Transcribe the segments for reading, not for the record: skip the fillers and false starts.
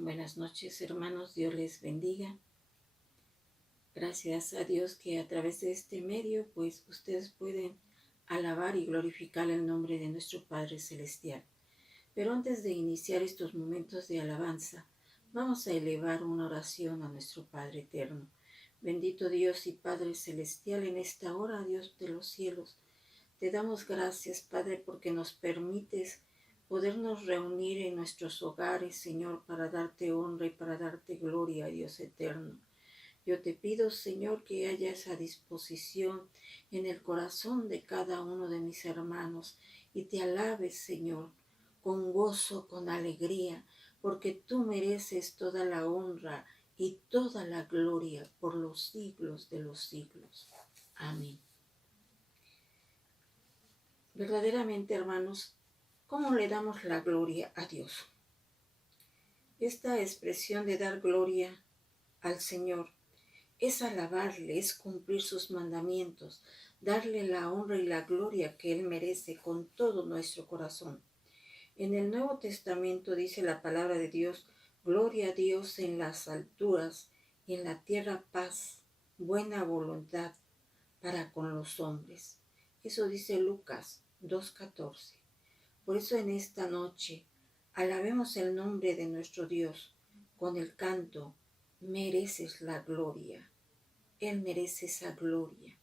Buenas noches, hermanos. Dios les bendiga. Gracias a Dios que a través de este medio, pues ustedes pueden alabar y glorificar el nombre de nuestro Padre Celestial. Pero antes de iniciar estos momentos de alabanza, vamos a elevar una oración a nuestro Padre Eterno. Bendito Dios y Padre Celestial, en esta hora, Dios de los cielos, te damos gracias, Padre, porque nos permites podernos reunir en nuestros hogares, Señor, para darte honra y para darte gloria, Dios eterno. Yo te pido, Señor, que haya esa disposición en el corazón de cada uno de mis hermanos y te alabes, Señor, con gozo, con alegría, porque tú mereces toda la honra y toda la gloria por los siglos de los siglos. Amén. Verdaderamente, hermanos, ¿cómo le damos la gloria a Dios? Esta expresión de dar gloria al Señor es alabarle, es cumplir sus mandamientos, darle la honra y la gloria que Él merece con todo nuestro corazón. En el Nuevo Testamento dice la palabra de Dios: gloria a Dios en las alturas y en la tierra paz, buena voluntad para con los hombres. Eso dice Lucas 2:14. Por eso en esta noche alabemos el nombre de nuestro Dios con el canto: mereces la gloria. Él merece esa gloria,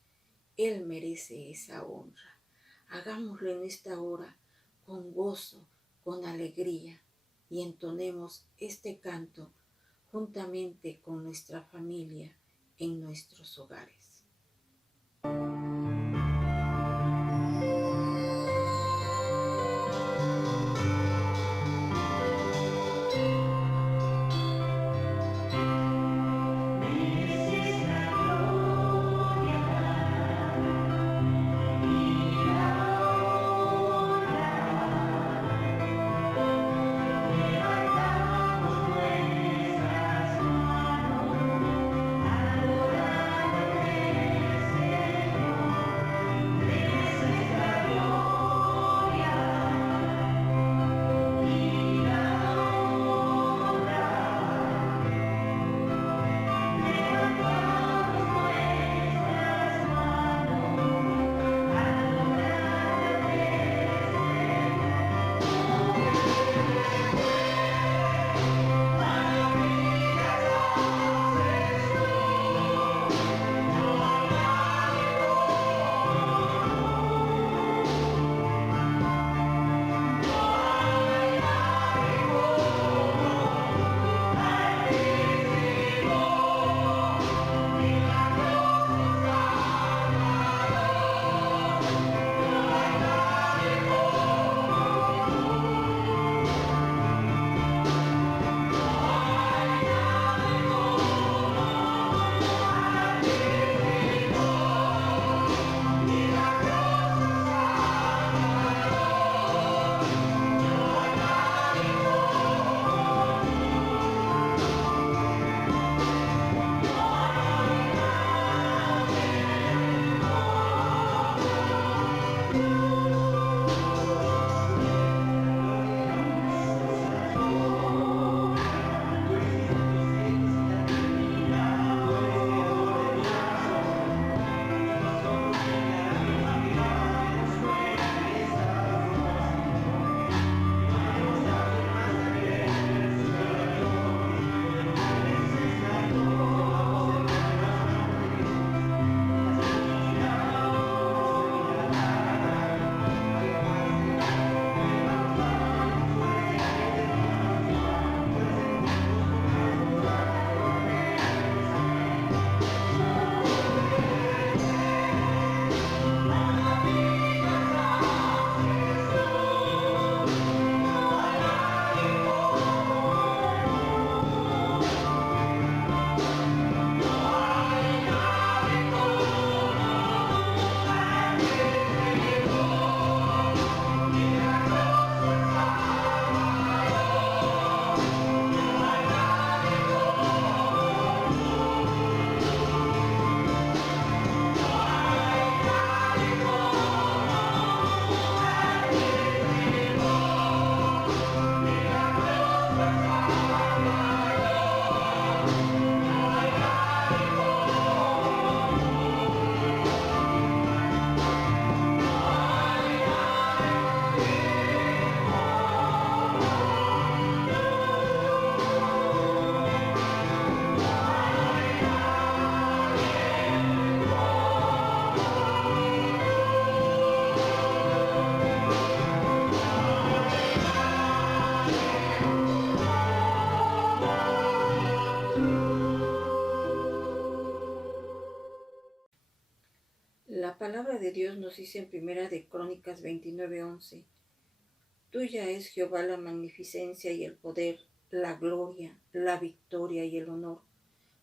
Él merece esa honra. Hagámoslo en esta hora con gozo, con alegría, y entonemos este canto juntamente con nuestra familia en nuestros hogares. Levantamos nuestras manos, adorando. Dios nos dice en Primera de Crónicas 29:11: Tuya es, Jehová, la magnificencia y el poder, la gloria, la victoria y el honor,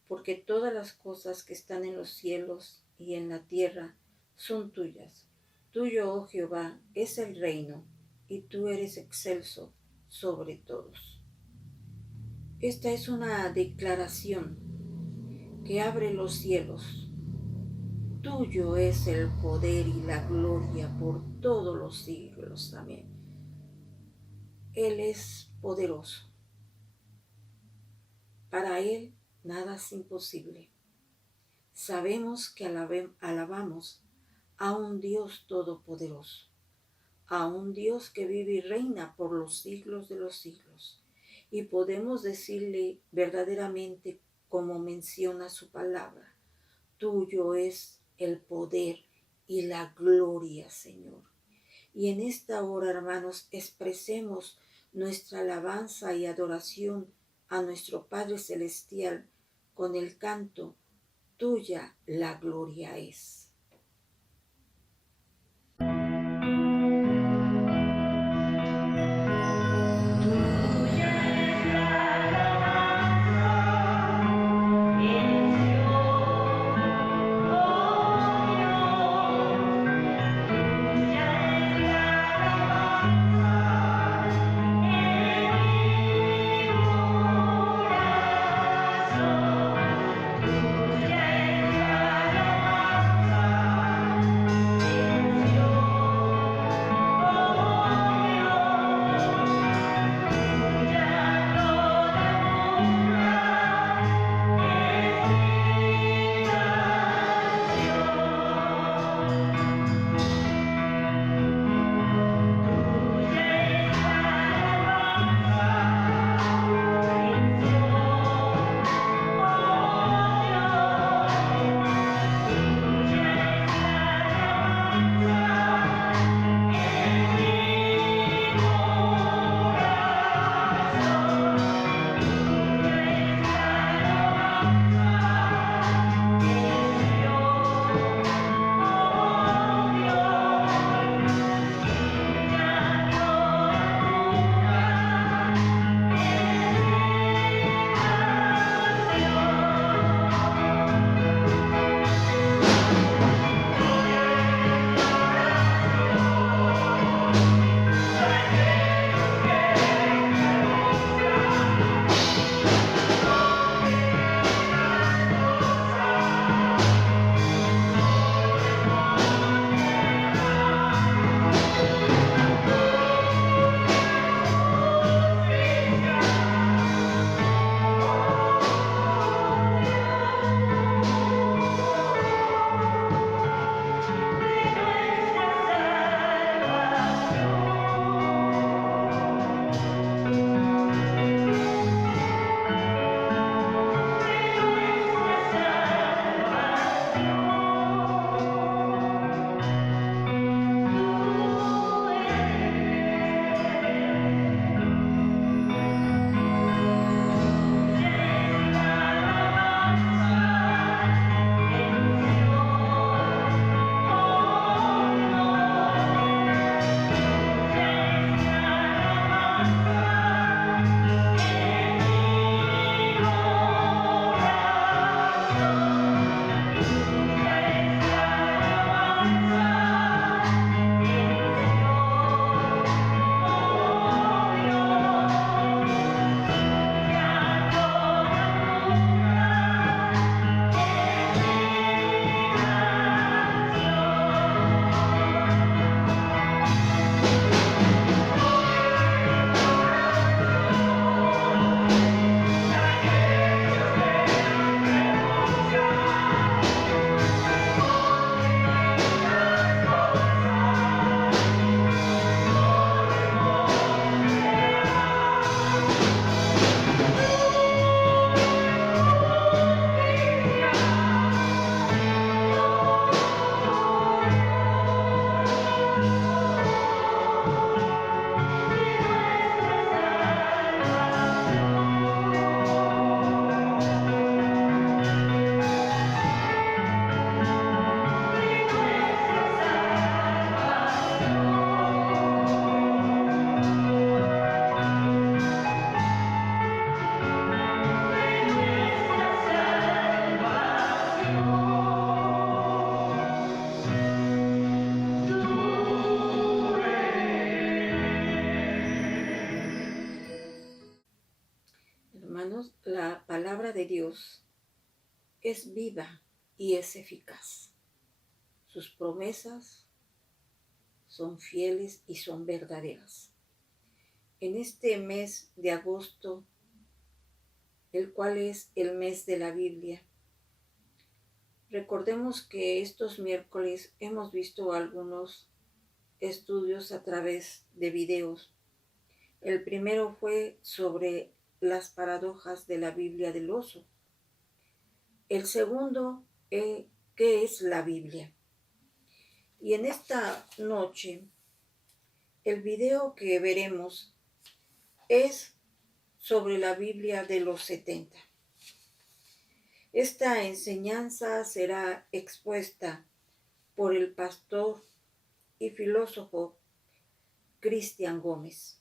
porque todas las cosas que están en los cielos y en la tierra son tuyas. Tuyo, oh Jehová, es el reino, y tú eres excelso sobre todos. Esta es una declaración que abre los cielos. Tuyo es el poder y la gloria por todos los siglos. Amén. Él es poderoso. Para Él nada es imposible. Sabemos que alabamos a un Dios todopoderoso, a un Dios que vive y reina por los siglos de los siglos. Y podemos decirle verdaderamente, como menciona su palabra: tuyo es el poder y la gloria, Señor. Y en esta hora, hermanos, expresemos nuestra alabanza y adoración a nuestro Padre Celestial con el canto: tuya la gloria es. hermanos, la palabra de Dios es viva y es eficaz. Sus promesas son fieles y son verdaderas. En este mes de agosto, el cual es el mes de la Biblia, recordemos que estos miércoles hemos visto algunos estudios a través de videos. El primero fue sobre las paradojas de la Biblia del oso. El segundo, ¿qué es la Biblia? Y en esta noche, el video que veremos es sobre la Biblia de los 70. Esta enseñanza será expuesta por el pastor y filósofo Cristian Gómez,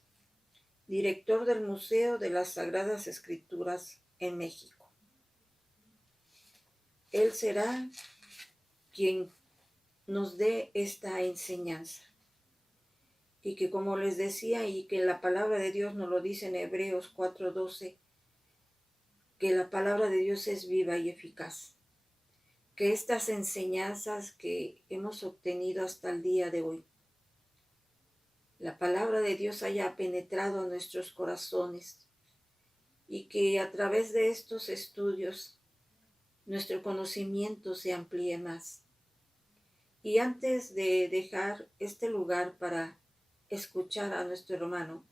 director del Museo de las Sagradas Escrituras en México. Él será quien nos dé esta enseñanza. Y que, como les decía, y que la palabra de Dios nos lo dice en Hebreos 4:12, que la palabra de Dios es viva y eficaz. Que estas enseñanzas que hemos obtenido hasta el día de hoy, la palabra de Dios haya penetrado a nuestros corazones y que a través de estos estudios nuestro conocimiento se amplíe más. Y antes de dejar este lugar para escuchar a nuestro hermano,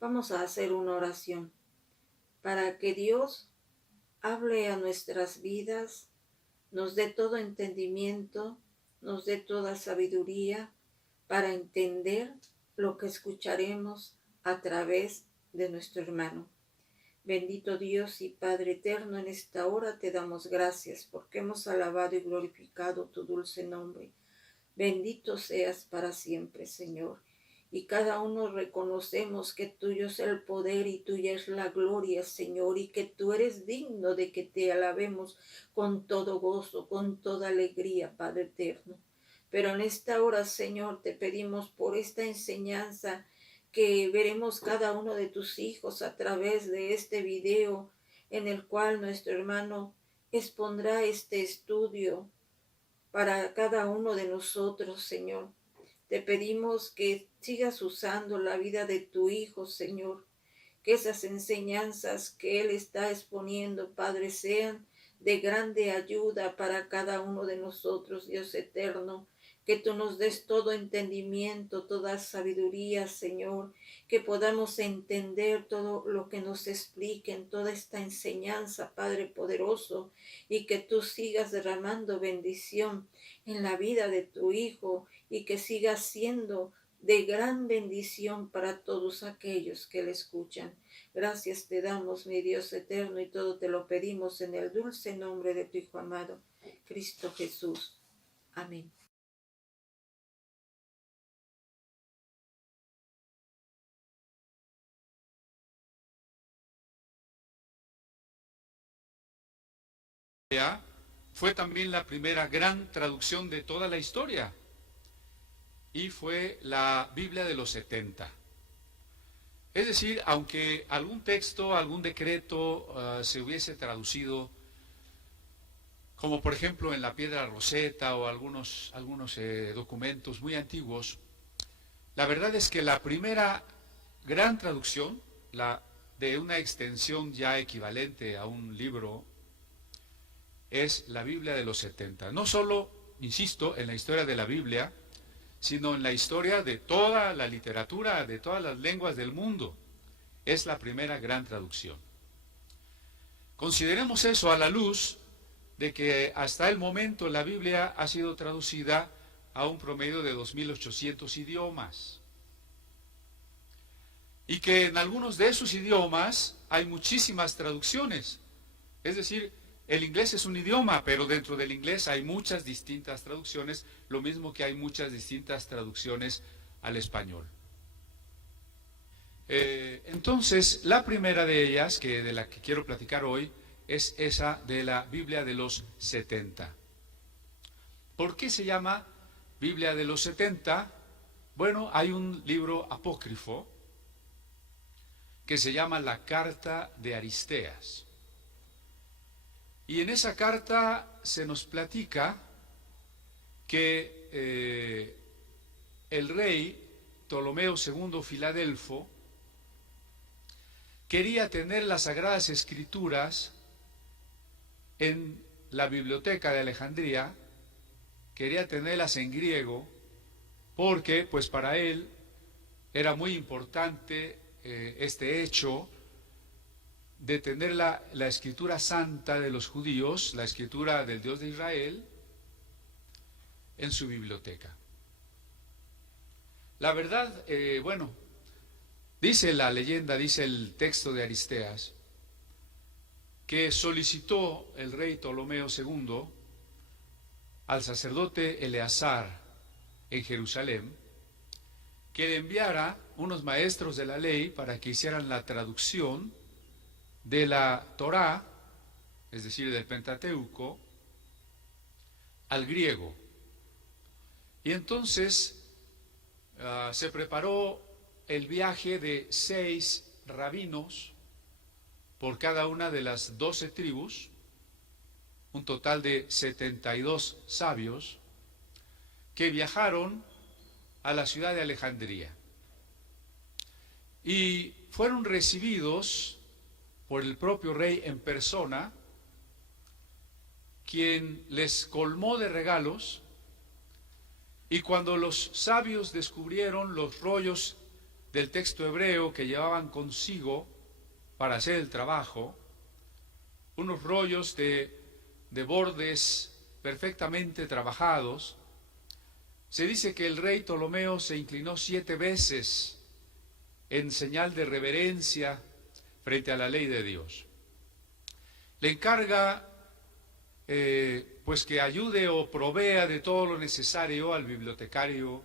vamos a hacer una oración para que Dios hable a nuestras vidas, nos dé todo entendimiento, nos dé toda sabiduría para entender lo que escucharemos a través de nuestro hermano. Bendito Dios y Padre eterno, en esta hora te damos gracias porque hemos alabado y glorificado tu dulce nombre. Bendito seas para siempre, Señor. Y cada uno reconocemos que tuyo es el poder y tuya es la gloria, Señor, y que tú eres digno de que te alabemos con todo gozo, con toda alegría, Padre eterno. Pero en esta hora, Señor, te pedimos por esta enseñanza que veremos cada uno de tus hijos a través de este video en el cual nuestro hermano expondrá este estudio para cada uno de nosotros, Señor. Te pedimos que sigas usando la vida de tu Hijo, Señor, que esas enseñanzas que Él está exponiendo, Padre, sean de grande ayuda para cada uno de nosotros, Dios eterno. Que tú nos des todo entendimiento, toda sabiduría, Señor, que podamos entender todo lo que nos expliquen, toda esta enseñanza, Padre poderoso, y que tú sigas derramando bendición en la vida de tu Hijo y que siga siendo de gran bendición para todos aquellos que le escuchan. Gracias te damos, mi Dios eterno, y todo te lo pedimos en el dulce nombre de tu Hijo amado, Cristo Jesús. Amén. Fue también la primera gran traducción de toda la historia y fue la Biblia de los 70. Es decir, aunque algún texto, algún decreto se hubiese traducido, como por ejemplo en la Piedra Roseta o algunos documentos muy antiguos, la verdad es que la primera gran traducción, la de una extensión ya equivalente a un libro, es la Biblia de los 70. No solo, insisto, en la historia de la Biblia, sino en la historia de toda la literatura, de todas las lenguas del mundo. Es la primera gran traducción. Consideremos eso a la luz de que hasta el momento la Biblia ha sido traducida a un promedio de 2.800 idiomas. Y que en algunos de esos idiomas hay muchísimas traducciones. Es decir, el inglés es un idioma, pero dentro del inglés hay muchas distintas traducciones, lo mismo que hay muchas distintas traducciones al español. Entonces, la primera de ellas, de la que quiero platicar hoy, es esa de la Biblia de los 70. ¿Por qué se llama Biblia de los 70? Bueno, hay un libro apócrifo que se llama la Carta de Aristeas. Y en esa carta se nos platica que el rey Ptolomeo II Filadelfo quería tener las Sagradas Escrituras en la biblioteca de Alejandría, quería tenerlas en griego, porque pues para él era muy importante este hecho de tener la escritura santa de los judíos, la escritura del Dios de Israel, en su biblioteca. La verdad, bueno, dice la leyenda, dice el texto de Aristeas, que solicitó el rey Ptolomeo II al sacerdote Eleazar en Jerusalén que le enviara unos maestros de la ley para que hicieran la traducción de la Torá, es decir, del Pentateuco, al griego. Y entonces se preparó el viaje de 6 rabinos por cada una de las 12 tribus, un total de 72 sabios, que viajaron a la ciudad de Alejandría. Y fueron recibidos por el propio rey en persona, quien les colmó de regalos. Y cuando los sabios descubrieron los rollos del texto hebreo que llevaban consigo para hacer el trabajo, unos rollos de bordes perfectamente trabajados, se dice que el rey Ptolomeo se inclinó 7 veces en señal de reverencia frente a la ley de Dios. Le encarga pues que ayude o provea de todo lo necesario al bibliotecario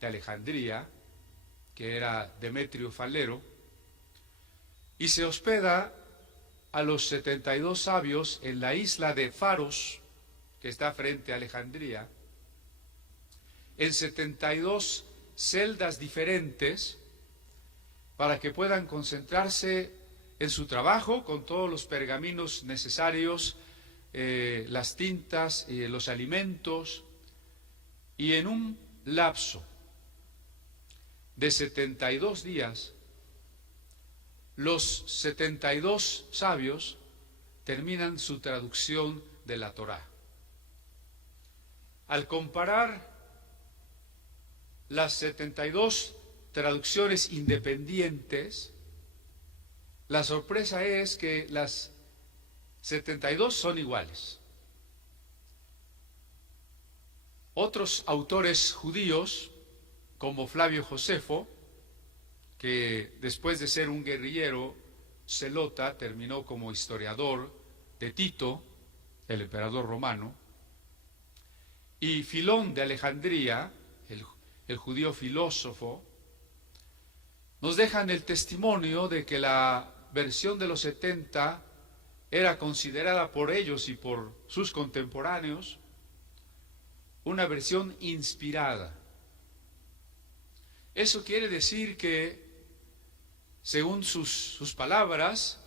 de Alejandría, que era Demetrio Falero, y se hospeda a los 72 sabios en la isla de Faros, que está frente a Alejandría, en 72 celdas diferentes, para que puedan concentrarse en su trabajo con todos los pergaminos necesarios, las tintas, los alimentos, y en un lapso de 72 días, los 72 sabios terminan su traducción de la Torá. Al comparar las 72 traducciones independientes, la sorpresa es que las 72 son iguales. Otros autores judíos, como Flavio Josefo, que después de ser un guerrillero celota, terminó como historiador de Tito, el emperador romano, y Filón de Alejandría, el judío filósofo, nos dejan el testimonio de que la versión de los 70 era considerada por ellos y por sus contemporáneos una versión inspirada. Eso quiere decir que, según sus palabras,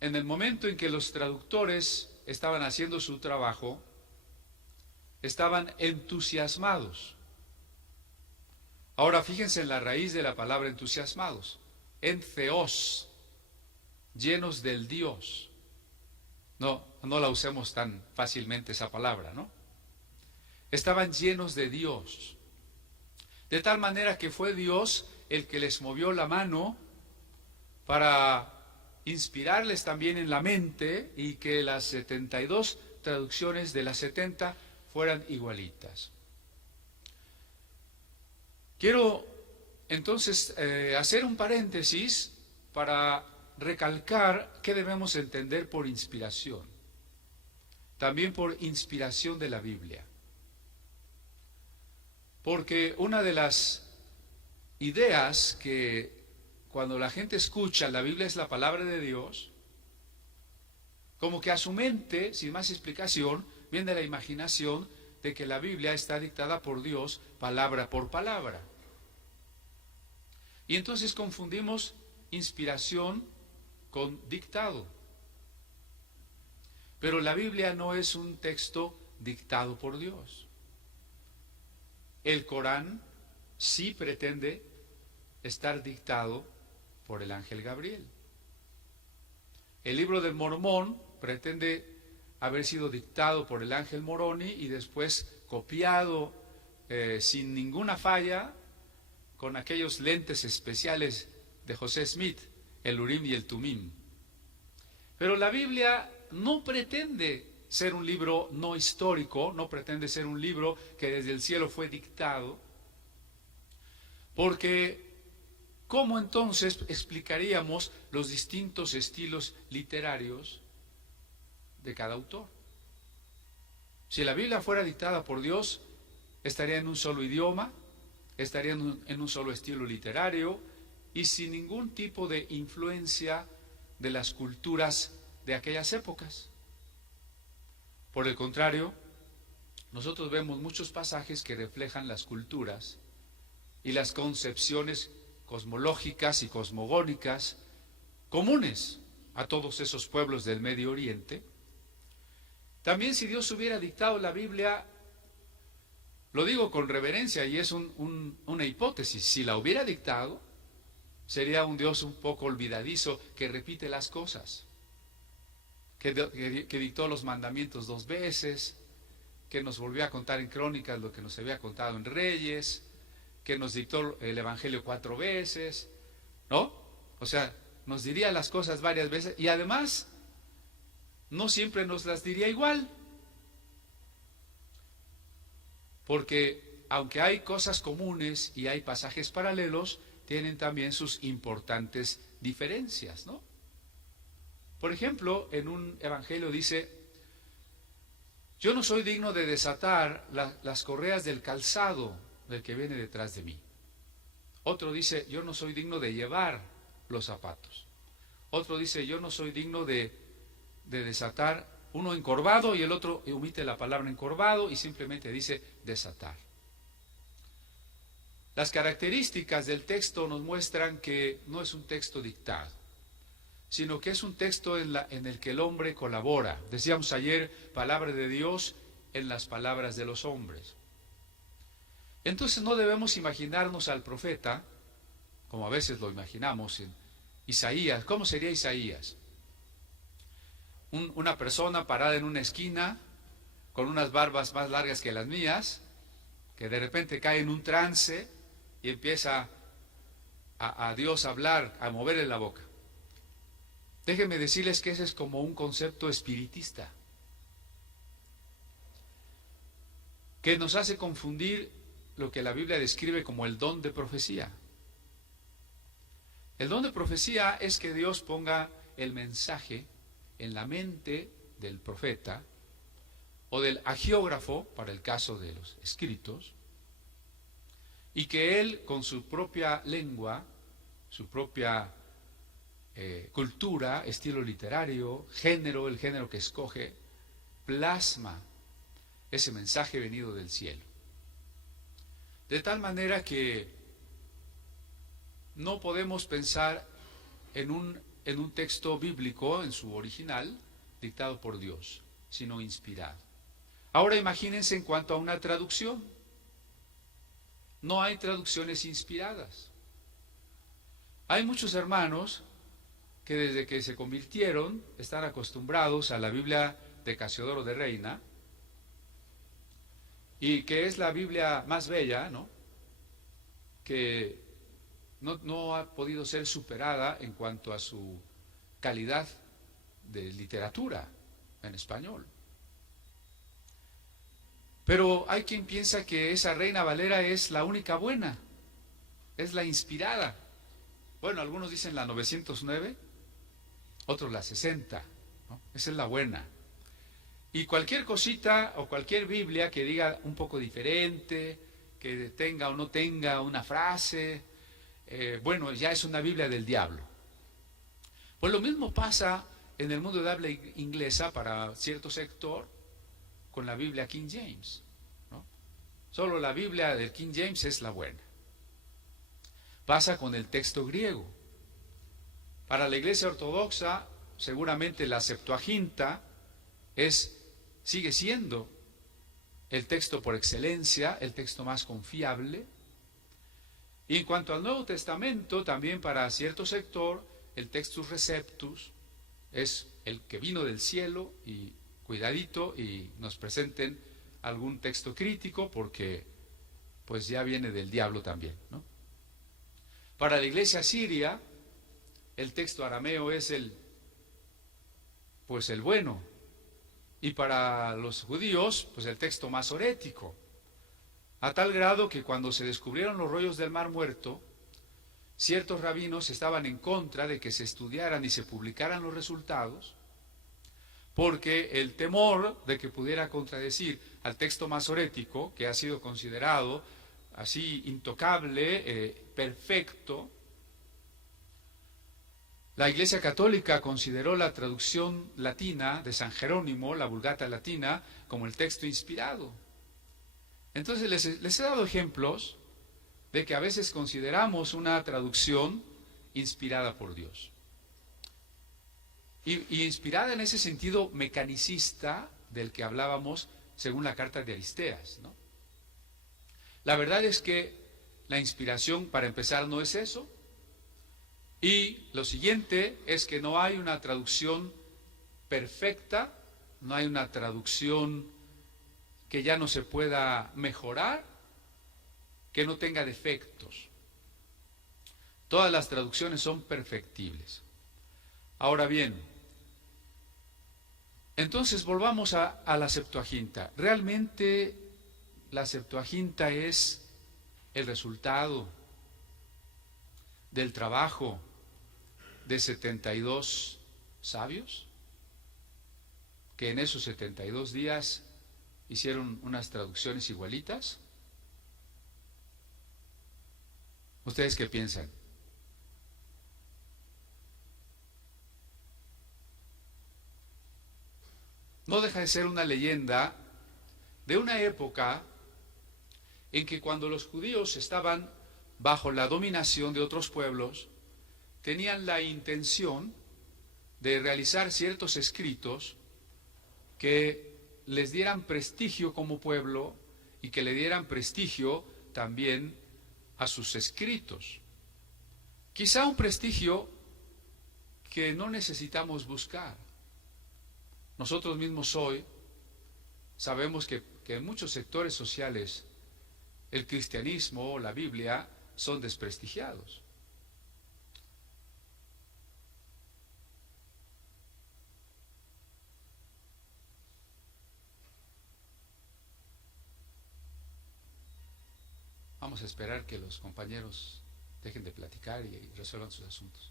en el momento en que los traductores estaban haciendo su trabajo, estaban entusiasmados. Ahora fíjense en la raíz de la palabra entusiasmados, en theos, llenos del Dios. No la usemos tan fácilmente esa palabra, ¿no? Estaban llenos de Dios, de tal manera que fue Dios el que les movió la mano para inspirarles también en la mente y que las 72 traducciones de las 70 fueran igualitas. Quiero entonces hacer un paréntesis para recalcar qué debemos entender por inspiración, también por inspiración de la Biblia. Porque una de las ideas que cuando la gente escucha la Biblia es la palabra de Dios, como que a su mente, sin más explicación, viene la imaginación de que la Biblia está dictada por Dios palabra por palabra. Y entonces confundimos inspiración con dictado. Pero la Biblia no es un texto dictado por Dios. El Corán sí pretende estar dictado por el ángel Gabriel. El libro del Mormón pretende haber sido dictado por el ángel Moroni y después copiado sin ninguna falla con aquellos lentes especiales de José Smith, el Urim y el Tumim. Pero la Biblia no pretende ser un libro no histórico, no pretende ser un libro que desde el cielo fue dictado, porque ¿cómo entonces explicaríamos los distintos estilos literarios de cada autor? Si la Biblia fuera dictada por Dios, estaría en un solo idioma, estaría en un solo estilo literario y sin ningún tipo de influencia de las culturas de aquellas épocas. Por el contrario, nosotros vemos muchos pasajes que reflejan las culturas y las concepciones cosmológicas y cosmogónicas comunes a todos esos pueblos del Medio Oriente. También si Dios hubiera dictado la Biblia, lo digo con reverencia y es una hipótesis, si la hubiera dictado, sería un Dios un poco olvidadizo que repite las cosas, que dictó los mandamientos 2 veces, que nos volvió a contar en Crónicas lo que nos había contado en Reyes, que nos dictó el Evangelio 4 veces, ¿no? O sea, nos diría las cosas varias veces y además no siempre nos las diría igual. Porque aunque hay cosas comunes y hay pasajes paralelos, tienen también sus importantes diferencias, ¿no? Por ejemplo, en un evangelio dice: yo no soy digno de desatar las correas del calzado del que viene detrás de mí. Otro dice: yo no soy digno de llevar los zapatos. Otro dice: yo no soy digno de desatar, uno encorvado y el otro omite la palabra encorvado y simplemente dice desatar. Las características del texto nos muestran que no es un texto dictado, sino que es un texto en el que el hombre colabora. Decíamos ayer, palabra de Dios en las palabras de los hombres. Entonces no debemos imaginarnos al profeta, como a veces lo imaginamos en Isaías. ¿Cómo sería Isaías? Una persona parada en una esquina, con unas barbas más largas que las mías, que de repente cae en un trance y empieza a Dios a hablar, a moverle la boca. Déjenme decirles que ese es como un concepto espiritista, que nos hace confundir lo que la Biblia describe como el don de profecía. El don de profecía es que Dios ponga el mensaje en la mente del profeta o del agiógrafo, para el caso de los escritos, y que él con su propia lengua, su propia cultura, estilo literario, género, el género que escoge, plasma ese mensaje venido del cielo. De tal manera que no podemos pensar en un texto bíblico, en su original, dictado por Dios, sino inspirado. Ahora imagínense en cuanto a una traducción. No hay traducciones inspiradas. Hay muchos hermanos que desde que se convirtieron están acostumbrados a la Biblia de Casiodoro de Reina, y que es la Biblia más bella, ¿no? Que no ha podido ser superada en cuanto a su calidad de literatura en español. Pero hay quien piensa que esa Reina Valera es la única buena, es la inspirada. Bueno, algunos dicen la 909, otros la 60, ¿no? Esa es la buena. Y cualquier cosita o cualquier Biblia que diga un poco diferente, que tenga o no tenga una frase, bueno, ya es una Biblia del diablo. Pues lo mismo pasa en el mundo de habla inglesa para cierto sector con la Biblia King James, ¿no? Solo la Biblia del King James es la buena. Pasa con el texto griego. Para la Iglesia Ortodoxa, seguramente la Septuaginta sigue siendo el texto por excelencia, el texto más confiable. Y en cuanto al Nuevo Testamento, también para cierto sector, el Textus Receptus es el que vino del cielo, y cuidadito y nos presenten algún texto crítico, porque pues ya viene del diablo también, ¿no? Para la Iglesia siria, el texto arameo es el bueno, y para los judíos, pues el texto masorético, a tal grado que cuando se descubrieron los rollos del Mar Muerto, ciertos rabinos estaban en contra de que se estudiaran y se publicaran los resultados, porque el temor de que pudiera contradecir al texto masorético, que ha sido considerado así intocable, perfecto. La Iglesia Católica consideró la traducción latina de San Jerónimo, la Vulgata latina, como el texto inspirado. Entonces les he dado ejemplos de que a veces consideramos una traducción inspirada por Dios. Y inspirada en ese sentido mecanicista del que hablábamos según la carta de Aristeas, ¿no? La verdad es que la inspiración, para empezar, no es eso. Y lo siguiente es que no hay una traducción perfecta, no hay una traducción que ya no se pueda mejorar, que no tenga defectos. Todas las traducciones son perfectibles. Ahora bien, entonces volvamos a la Septuaginta. Realmente la Septuaginta es el resultado del trabajo de 72 sabios, que en esos 72 días hicieron unas traducciones igualitas. ¿Ustedes qué piensan? No deja de ser una leyenda de una época en que, cuando los judíos estaban bajo la dominación de otros pueblos, tenían la intención de realizar ciertos escritos que les dieran prestigio como pueblo y que le dieran prestigio también a sus escritos. Quizá un prestigio que no necesitamos buscar. Nosotros mismos hoy sabemos que en muchos sectores sociales el cristianismo o la Biblia son desprestigiados. Vamos a esperar que los compañeros dejen de platicar y resuelvan sus asuntos.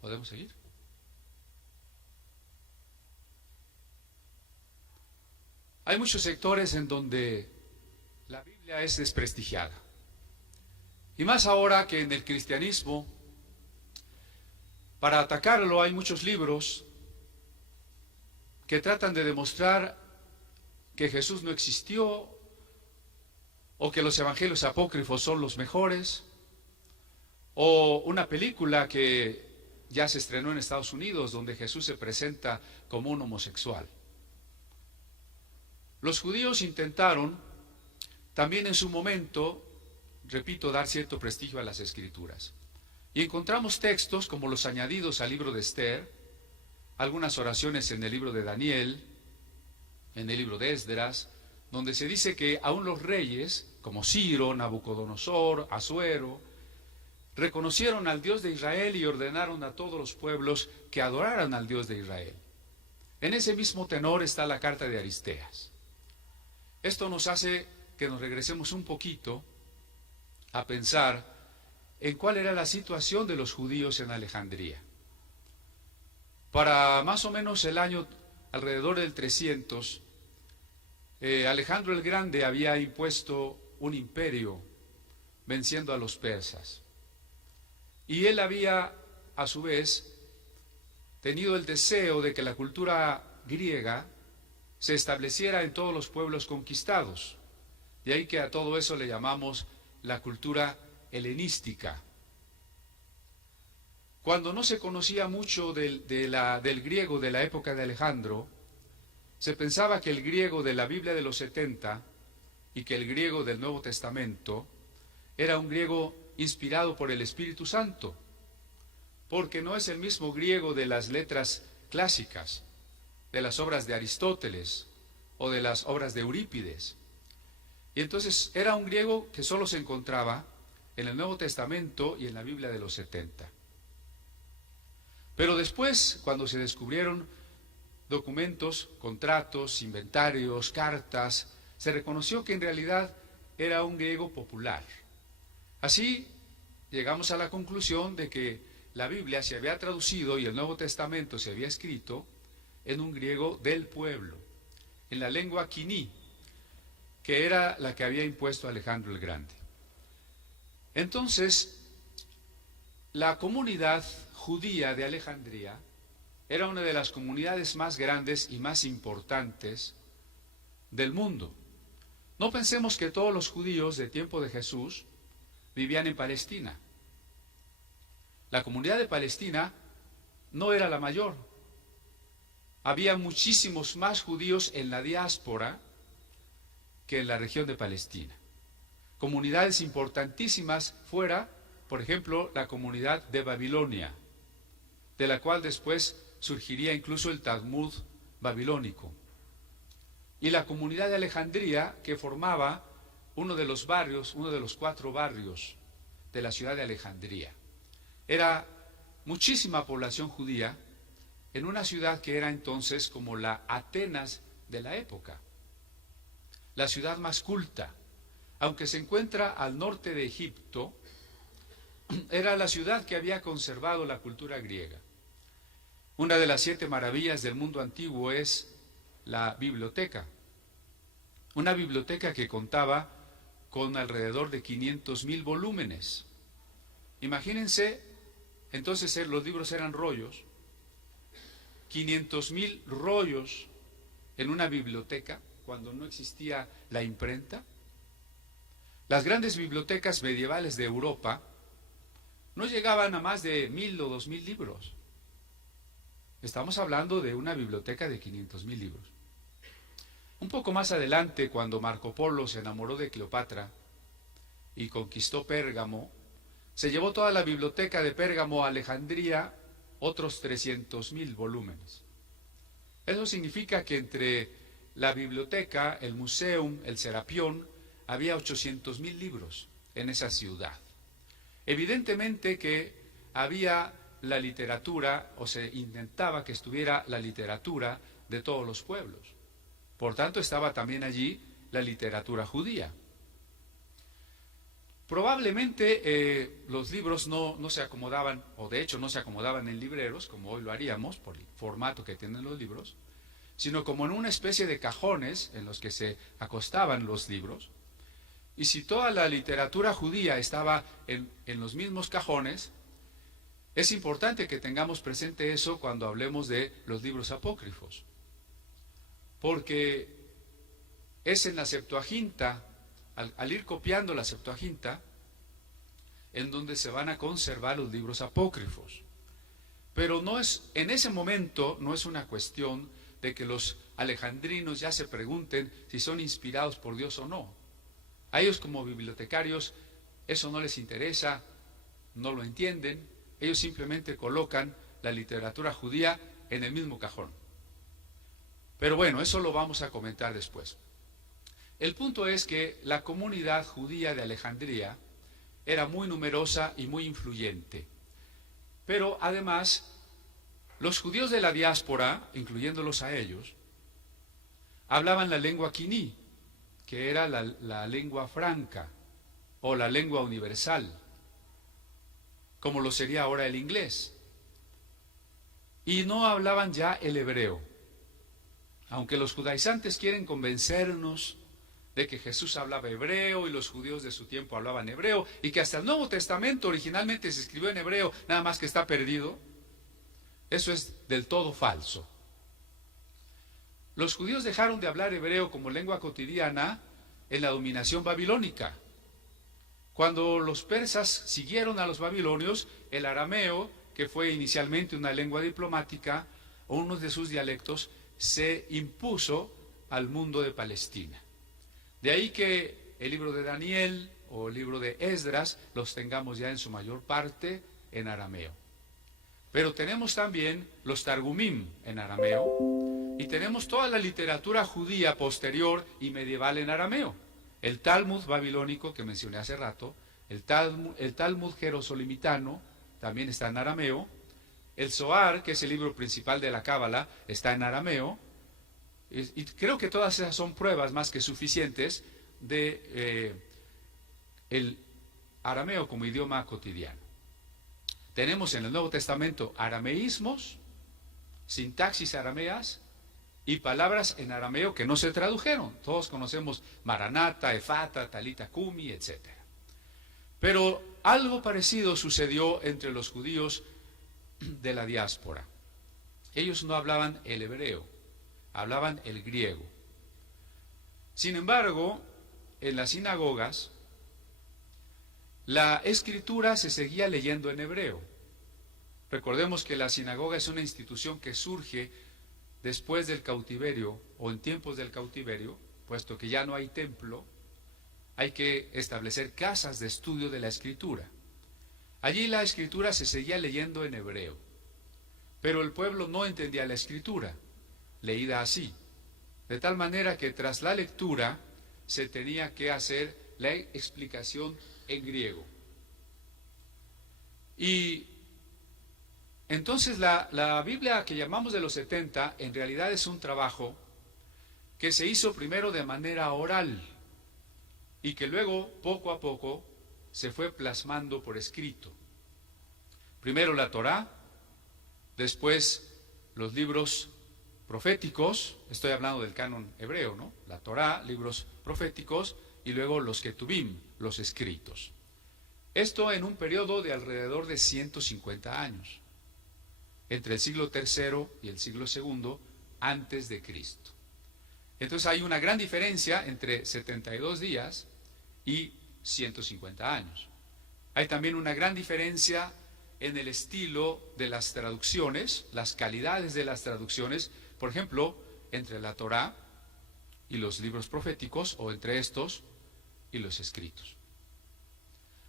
¿Podemos seguir? Hay muchos sectores en donde la Biblia es desprestigiada. Y más ahora que en el cristianismo, para atacarlo hay muchos libros que tratan de demostrar que Jesús no existió, o que los evangelios apócrifos son los mejores, o una película que ya se estrenó en Estados Unidos donde Jesús se presenta como un homosexual. Los judíos intentaron también en su momento, repito, dar cierto prestigio a las Escrituras. Y encontramos textos como los añadidos al libro de Esther, algunas oraciones en el libro de Daniel, en el libro de Esdras, donde se dice que aún los reyes, como Ciro, Nabucodonosor, Asuero, reconocieron al Dios de Israel y ordenaron a todos los pueblos que adoraran al Dios de Israel. En ese mismo tenor está la carta de Aristeas. Esto nos hace que nos regresemos un poquito a pensar en cuál era la situación de los judíos en Alejandría. Para más o menos el año alrededor del 300, Alejandro el Grande había impuesto un imperio venciendo a los persas. Y él había, a su vez, tenido el deseo de que la cultura griega se estableciera en todos los pueblos conquistados. De ahí que a todo eso le llamamos la cultura helenística. Cuando no se conocía mucho del griego de la época de Alejandro, se pensaba que el griego de la Biblia de los 70 y que el griego del Nuevo Testamento era un griego inspirado por el Espíritu Santo, porque no es el mismo griego de las letras clásicas, de las obras de Aristóteles o de las obras de Eurípides. Y entonces era un griego que solo se encontraba en el Nuevo Testamento y en la Biblia de los 70. Pero después, cuando se descubrieron documentos, contratos, inventarios, cartas, se reconoció que en realidad era un griego popular. Así llegamos a la conclusión de que la Biblia se había traducido y el Nuevo Testamento se había escrito en un griego del pueblo, en la lengua quiní, que era la que había impuesto Alejandro el Grande. Entonces, la comunidad judía de Alejandría era una de las comunidades más grandes y más importantes del mundo. No pensemos que todos los judíos de tiempo de Jesús vivían en Palestina. La comunidad de Palestina no era la mayor. Había muchísimos más judíos en la diáspora que en la región de Palestina. Comunidades importantísimas fuera, por ejemplo, la comunidad de Babilonia, de la cual después surgiría incluso el Talmud babilónico. Y la comunidad de Alejandría, que formaba uno de los barrios, uno de los 4 barrios de la ciudad de Alejandría. Era muchísima población judía en una ciudad que era entonces como la Atenas de la época, la ciudad más culta. Aunque se encuentra al norte de Egipto, era la ciudad que había conservado la cultura griega. Una de las 7 maravillas del mundo antiguo es la biblioteca. Una biblioteca que contaba con alrededor de 500,000 volúmenes. Imagínense, entonces los libros eran rollos, 500,000 rollos en una biblioteca cuando no existía la imprenta. Las grandes bibliotecas medievales de Europa no llegaban a más de 1,000 o 2,000 libros. Estamos hablando de una biblioteca de 500,000 libros. Un poco más adelante, cuando Marco Polo se enamoró de Cleopatra y conquistó Pérgamo, se llevó toda la biblioteca de Pérgamo a Alejandría, otros 300,000 volúmenes. Eso significa que entre la biblioteca, el museum, el Serapión, había 800,000 libros en esa ciudad. Evidentemente que había la literatura, o se intentaba que estuviera la literatura de todos los pueblos. Por tanto, estaba también allí la literatura judía. Probablemente los libros no se acomodaban, o de hecho no se acomodaban en libreros, como hoy lo haríamos, por el formato que tienen los libros, sino como en una especie de cajones en los que se acostaban los libros. Y si toda la literatura judía estaba en los mismos cajones, es importante que tengamos presente eso cuando hablemos de los libros apócrifos. Porque es en la Septuaginta, al ir copiando la Septuaginta, en donde se van a conservar los libros apócrifos. Pero en ese momento no es una cuestión de que los alejandrinos ya se pregunten si son inspirados por Dios o no. A ellos como bibliotecarios eso no les interesa, no lo entienden, ellos simplemente colocan la literatura judía en el mismo cajón. Pero bueno, eso lo vamos a comentar después. El punto es que la comunidad judía de Alejandría era muy numerosa y muy influyente. Pero además, los judíos de la diáspora, incluyéndolos a ellos, hablaban la lengua quiní, que era la lengua franca o la lengua universal, como lo sería ahora el inglés. Y no hablaban ya el hebreo. Aunque los judaizantes quieren convencernos de que Jesús hablaba hebreo y los judíos de su tiempo hablaban hebreo y que hasta el Nuevo Testamento originalmente se escribió en hebreo, nada más que está perdido, eso es del todo falso. Los judíos dejaron de hablar hebreo como lengua cotidiana en la dominación babilónica. Cuando los persas siguieron a los babilonios, el arameo, que fue inicialmente una lengua diplomática, o uno de sus dialectos, se impuso al mundo de Palestina. De ahí que el libro de Daniel o el libro de Esdras los tengamos ya en su mayor parte en arameo. Pero tenemos también los Targumim en arameo y tenemos toda la literatura judía posterior y medieval en arameo. El Talmud babilónico que mencioné hace rato, el Talmud jerosolimitano también está en arameo, el Zohar, que es el libro principal de la Cábala, está en arameo, y creo que todas esas son pruebas más que suficientes de el arameo como idioma cotidiano. Tenemos en el Nuevo Testamento arameísmos, sintaxis arameas y palabras en arameo que no se tradujeron. Todos conocemos Maranata, Efata, Talita Kumi, etc. Pero algo parecido sucedió entre los judíos de la diáspora. Ellos no hablaban el hebreo, hablaban el griego. Sin embargo, en las sinagogas, la escritura se seguía leyendo en hebreo. Recordemos que la sinagoga es una institución que surge después del cautiverio o en tiempos del cautiverio, puesto que ya no hay templo, hay que establecer casas de estudio de la escritura. Allí la escritura se seguía leyendo en hebreo, pero el pueblo no entendía la escritura, leída así, de tal manera que tras la lectura se tenía que hacer la explicación en griego. Y entonces la Biblia que llamamos de los 70 en realidad es un trabajo que se hizo primero de manera oral y que luego poco a poco se fue plasmando por escrito. Primero la Torá, después los libros proféticos, estoy hablando del canon hebreo, ¿no? La Torá, libros proféticos, y luego los Ketubim, los escritos. Esto en un periodo de alrededor de 150 años, entre el siglo III y el siglo II antes de Cristo. Entonces hay una gran diferencia entre 72 días y 150 años. Hay también una gran diferencia en el estilo de las traducciones, las calidades de las traducciones, por ejemplo, entre la Torá y los libros proféticos, o entre estos y los escritos.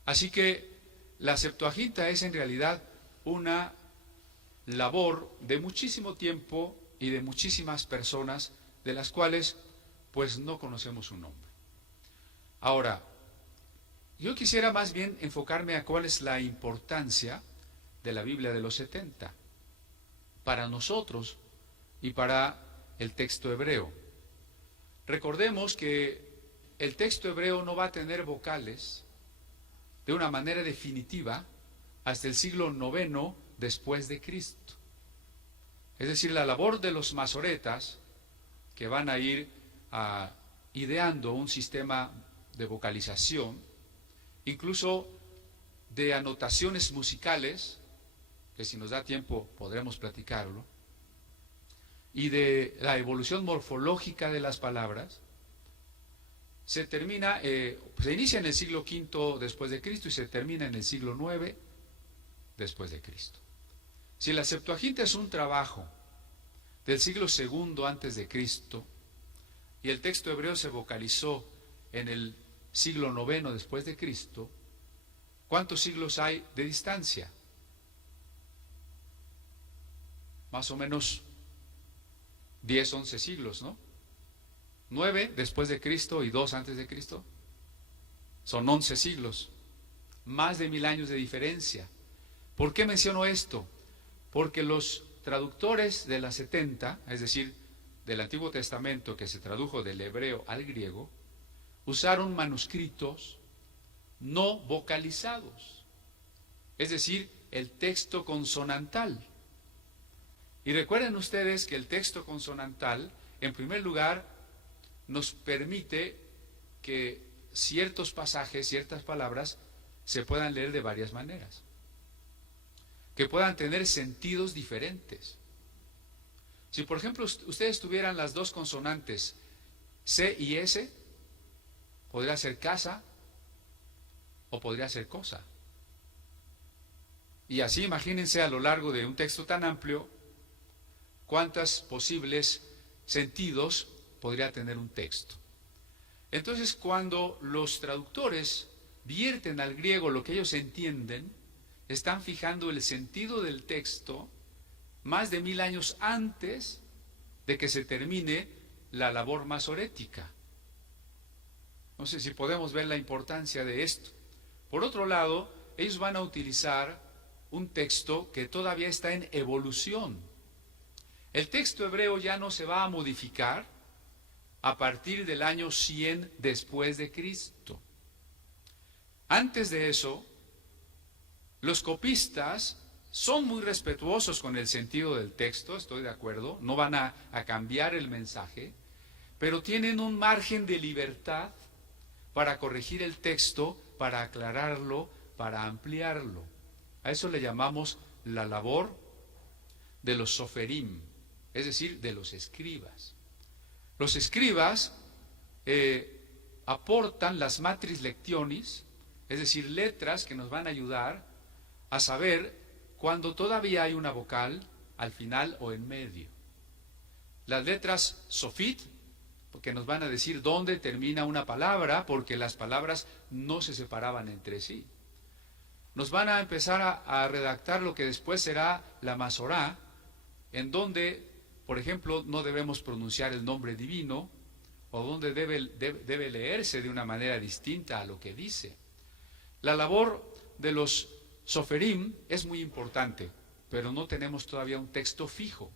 Así que la Septuaginta es en realidad una labor de muchísimo tiempo y de muchísimas personas, de las cuales pues no conocemos su nombre. Ahora, yo quisiera más bien enfocarme a cuál es la importancia de la Biblia de los 70 para nosotros y para el texto hebreo. Recordemos que el texto hebreo no va a tener vocales de una manera definitiva hasta el siglo IX después de Cristo. Es decir, la labor de los masoretas, que van a ir ideando un sistema de vocalización, incluso de anotaciones musicales, que si nos da tiempo podremos platicarlo, y de la evolución morfológica de las palabras, se inicia en el siglo V después de Cristo y se termina en el siglo IX después de Cristo. Si la Septuaginta es un trabajo del siglo II antes de Cristo y el texto hebreo se vocalizó en el siglo IX después de Cristo, ¿cuántos siglos hay de distancia? Más o menos 10, 11 siglos, ¿no? 9 después de Cristo y 2 antes de Cristo. Son 11 siglos. Más de 1000 años de diferencia. ¿Por qué menciono esto? Porque los traductores de la 70, es decir, del Antiguo Testamento que se tradujo del hebreo al griego, usaron manuscritos no vocalizados, es decir, el texto consonantal. Y recuerden ustedes que el texto consonantal, en primer lugar, nos permite que ciertos pasajes, ciertas palabras, se puedan leer de varias maneras, que puedan tener sentidos diferentes. Si por ejemplo ustedes tuvieran las dos consonantes C y S, podría ser casa, o podría ser cosa. Y así imagínense a lo largo de un texto tan amplio, cuántos posibles sentidos podría tener un texto. Entonces, cuando los traductores vierten al griego lo que ellos entienden, están fijando el sentido del texto más de 1000 años antes de que se termine la labor masorética. No sé si podemos ver la importancia de esto. Por otro lado, ellos van a utilizar un texto que todavía está en evolución. El texto hebreo ya no se va a modificar a partir del año 100 después de Cristo. Antes de eso, los copistas son muy respetuosos con el sentido del texto, estoy de acuerdo, no van a cambiar el mensaje, pero tienen un margen de libertad para corregir el texto, para aclararlo, para ampliarlo. A eso le llamamos la labor de los soferim, es decir, de los escribas. Los escribas aportan las matris lectionis, es decir, letras que nos van a ayudar a saber cuando todavía hay una vocal al final o en medio. Las letras sofit, porque nos van a decir dónde termina una palabra, porque las palabras no se separaban entre sí. Nos van a empezar a redactar lo que después será la Masorá, en donde, por ejemplo, no debemos pronunciar el nombre divino, o donde debe leerse de una manera distinta a lo que dice. La labor de los soferim es muy importante, pero no tenemos todavía un texto fijo.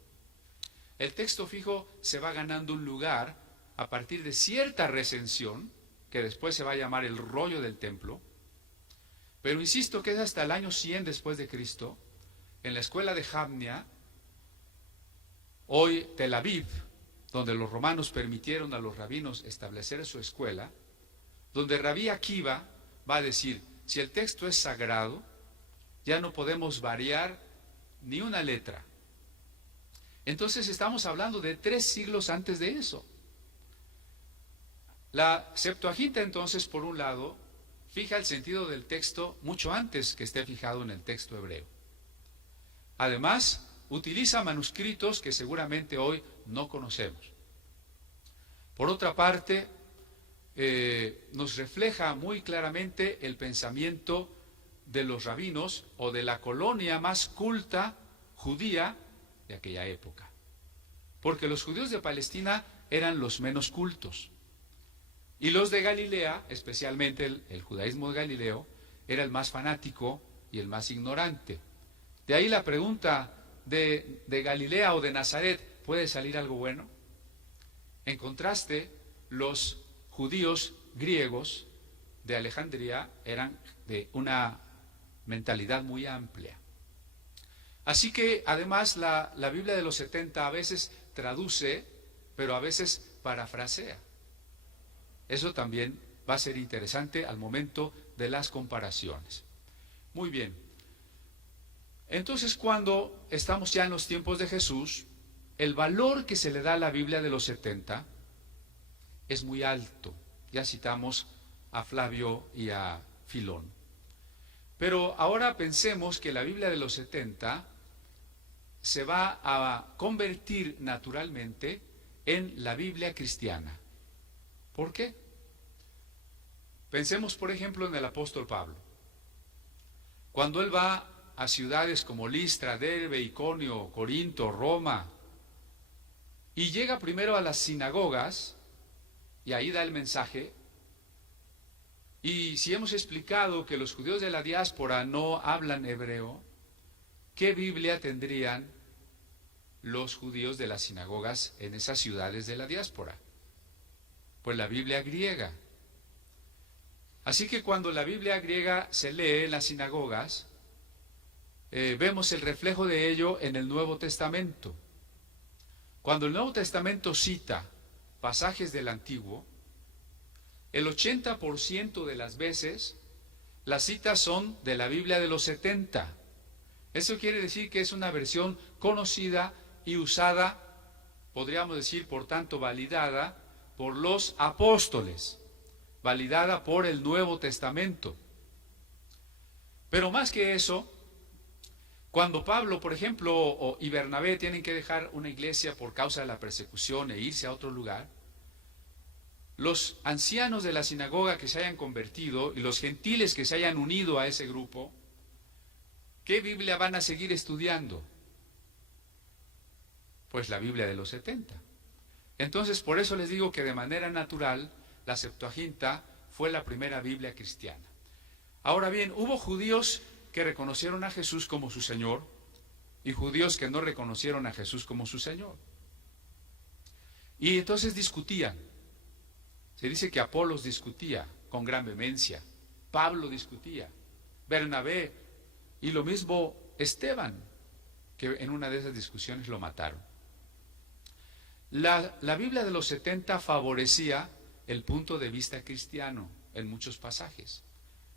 El texto fijo se va ganando un lugar a partir de cierta recensión, que después se va a llamar el rollo del templo, pero insisto que es hasta el año 100 después de Cristo, en la escuela de Jamnia, hoy Tel Aviv, donde los romanos permitieron a los rabinos establecer su escuela, donde Rabí Akiva va a decir, si el texto es sagrado, ya no podemos variar ni una letra. Entonces estamos hablando de 3 siglos antes de eso. La Septuaginta entonces, por un lado, fija el sentido del texto mucho antes que esté fijado en el texto hebreo. Además, utiliza manuscritos que seguramente hoy no conocemos. Por otra parte, nos refleja muy claramente el pensamiento de los rabinos o de la colonia más culta judía de aquella época. Porque los judíos de Palestina eran los menos cultos. Y los de Galilea, especialmente el judaísmo de Galileo, era el más fanático y el más ignorante. De ahí la pregunta de Galilea o de Nazaret, ¿puede salir algo bueno? En contraste, los judíos griegos de Alejandría eran de una mentalidad muy amplia. Así que además la Biblia de los 70 a veces traduce, pero a veces parafrasea. Eso también va a ser interesante al momento de las comparaciones. Muy bien. Entonces, cuando estamos ya en los tiempos de Jesús, el valor que se le da a la Biblia de los 70 es muy alto. Ya citamos a Flavio y a Filón. Pero ahora pensemos que la Biblia de los 70 se va a convertir naturalmente en la Biblia cristiana. ¿Por qué? Pensemos, por ejemplo, en el apóstol Pablo. Cuando él va a ciudades como Listra, Derbe, Iconio, Corinto, Roma, y llega primero a las sinagogas, y ahí da el mensaje. Y si hemos explicado que los judíos de la diáspora no hablan hebreo, ¿qué Biblia tendrían los judíos de las sinagogas en esas ciudades de la diáspora? Pues la Biblia griega. Así que cuando la Biblia griega se lee en las sinagogas, vemos el reflejo de ello en el Nuevo Testamento. Cuando el Nuevo Testamento cita pasajes del Antiguo, el 80% de las veces las citas son de la Biblia de los 70. Eso quiere decir que es una versión conocida y usada, podríamos decir, por tanto, validada por los apóstoles, validada por el Nuevo Testamento. Pero más que eso, cuando Pablo, por ejemplo, y Bernabé tienen que dejar una iglesia por causa de la persecución e irse a otro lugar, los ancianos de la sinagoga que se hayan convertido y los gentiles que se hayan unido a ese grupo, ¿qué Biblia van a seguir estudiando? Pues la Biblia de los 70. Entonces, por eso les digo que de manera natural, la Septuaginta fue la primera Biblia cristiana. Ahora bien, hubo judíos que reconocieron a Jesús como su Señor y judíos que no reconocieron a Jesús como su Señor. Y entonces discutían. Se dice que Apolos discutía con gran vehemencia, Pablo discutía, Bernabé y lo mismo Esteban, que en una de esas discusiones lo mataron. La Biblia de los 70 favorecía el punto de vista cristiano en muchos pasajes.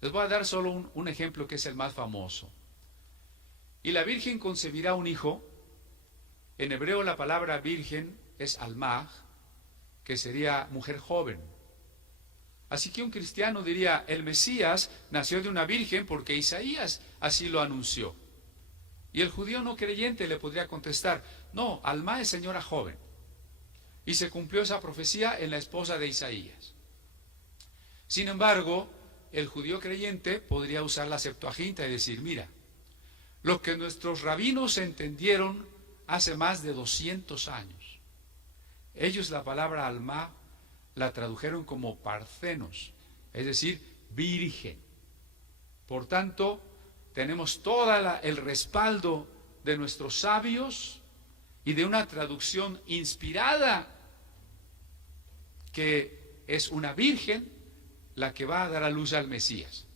Les voy a dar solo un ejemplo que es el más famoso. Y la Virgen concebirá un hijo. En hebreo la palabra virgen es almaj, que sería mujer joven. Así que un cristiano diría, el Mesías nació de una virgen porque Isaías así lo anunció. Y el judío no creyente le podría contestar, no, Alma es señora joven. Y se cumplió esa profecía en la esposa de Isaías. Sin embargo, el judío creyente podría usar la Septuaginta y decir, mira, lo que nuestros rabinos entendieron hace más de 200 años. Ellos la palabra alma la tradujeron como parcenos, es decir, virgen. Por tanto, tenemos todo el respaldo de nuestros sabios y de una traducción inspirada que es una virgen la que va a dar a luz al Mesías.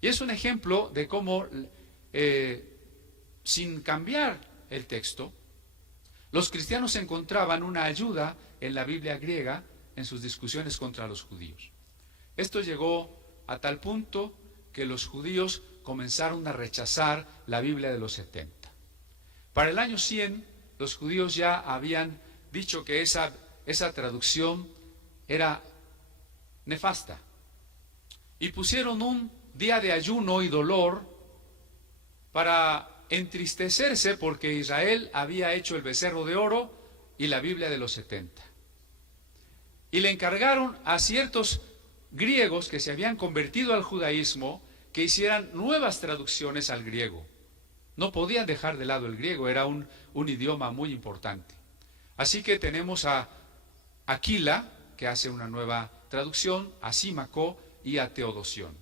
Y es un ejemplo de cómo, sin cambiar el texto, los cristianos encontraban una ayuda en la Biblia griega en sus discusiones contra los judíos. Esto llegó a tal punto que los judíos comenzaron a rechazar la Biblia de los 70. Para el año 100, los judíos ya habían dicho que esa traducción era nefasta. Y pusieron un día de ayuno y dolor para entristecerse porque Israel había hecho el becerro de oro y la Biblia de los 70. Y le encargaron a ciertos griegos que se habían convertido al judaísmo que hicieran nuevas traducciones al griego. No podían dejar de lado el griego, era un idioma muy importante. Así que tenemos a Aquila, que hace una nueva traducción, a Símaco y a Teodosión.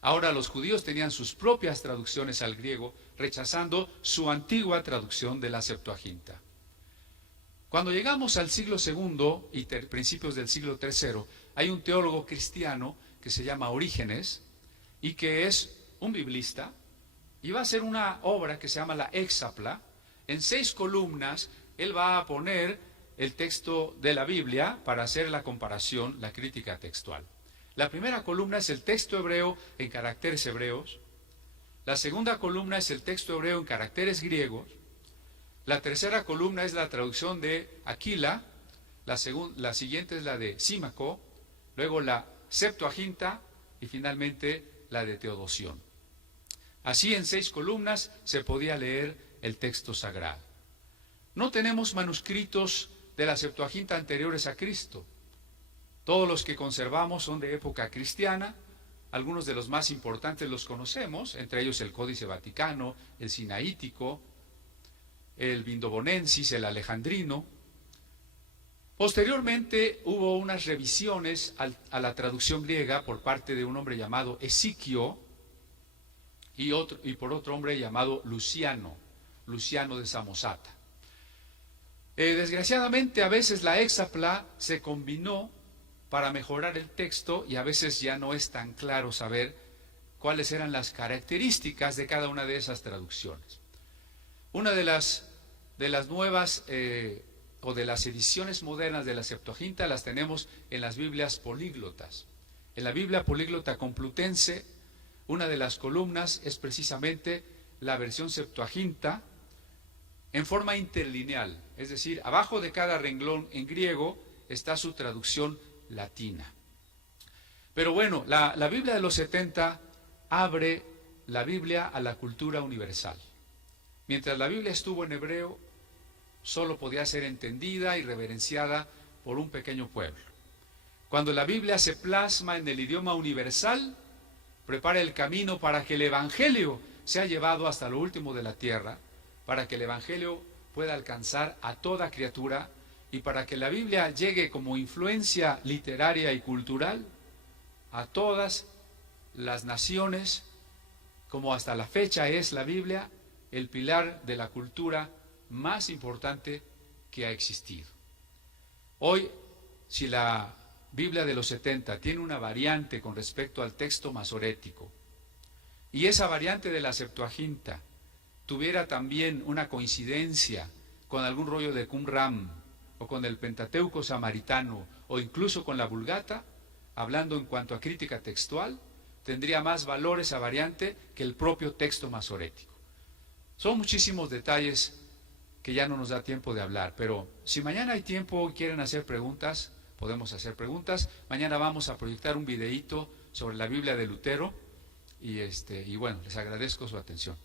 Ahora los judíos tenían sus propias traducciones al griego, rechazando su antigua traducción de la Septuaginta. Cuando llegamos al siglo II y principios del siglo III, hay un teólogo cristiano que se llama Orígenes y que es un biblista, y va a hacer una obra que se llama la Hexapla. En 6 columnas él va a poner el texto de la Biblia para hacer la comparación, la crítica textual. La primera columna es el texto hebreo en caracteres hebreos. La segunda columna es el texto hebreo en caracteres griegos. La tercera columna es la traducción de Aquila. La siguiente es la de Símaco. Luego la Septuaginta y finalmente la de Teodosión. Así en 6 columnas se podía leer el texto sagrado. No tenemos manuscritos de la Septuaginta anteriores a Cristo. Todos los que conservamos son de época cristiana. Algunos de los más importantes los conocemos, entre ellos el Códice Vaticano, el Sinaítico, el Vindobonensis, el Alejandrino. Posteriormente hubo unas revisiones a la traducción griega por parte de un hombre llamado Esiquio y por otro hombre llamado Luciano de Samosata. Desgraciadamente a veces la Hexapla se combinó para mejorar el texto y a veces ya no es tan claro saber cuáles eran las características de cada una de esas traducciones. Una de las nuevas o de las ediciones modernas de la Septuaginta las tenemos en las Biblias políglotas. En la Biblia políglota complutense, una de las columnas es precisamente la versión Septuaginta en forma interlineal, es decir, abajo de cada renglón en griego está su traducción latina. Pero bueno, la Biblia de los 70 abre la Biblia a la cultura universal. Mientras la Biblia estuvo en hebreo, solo podía ser entendida y reverenciada por un pequeño pueblo. Cuando la Biblia se plasma en el idioma universal, prepara el camino para que el Evangelio sea llevado hasta lo último de la tierra, para que el Evangelio pueda alcanzar a toda criatura y para que la Biblia llegue como influencia literaria y cultural a todas las naciones, como hasta la fecha es la Biblia el pilar de la cultura más importante que ha existido. Hoy, si la Biblia de los 70 tiene una variante con respecto al texto masorético, y esa variante de la Septuaginta tuviera también una coincidencia con algún rollo de Qumran, o con el Pentateuco samaritano, o incluso con la Vulgata, hablando en cuanto a crítica textual, tendría más valor esa variante que el propio texto masorético. Son muchísimos detalles que ya no nos da tiempo de hablar, pero si mañana hay tiempo y quieren hacer preguntas, podemos hacer preguntas. Mañana vamos a proyectar un videíto sobre la Biblia de Lutero y bueno, les agradezco su atención.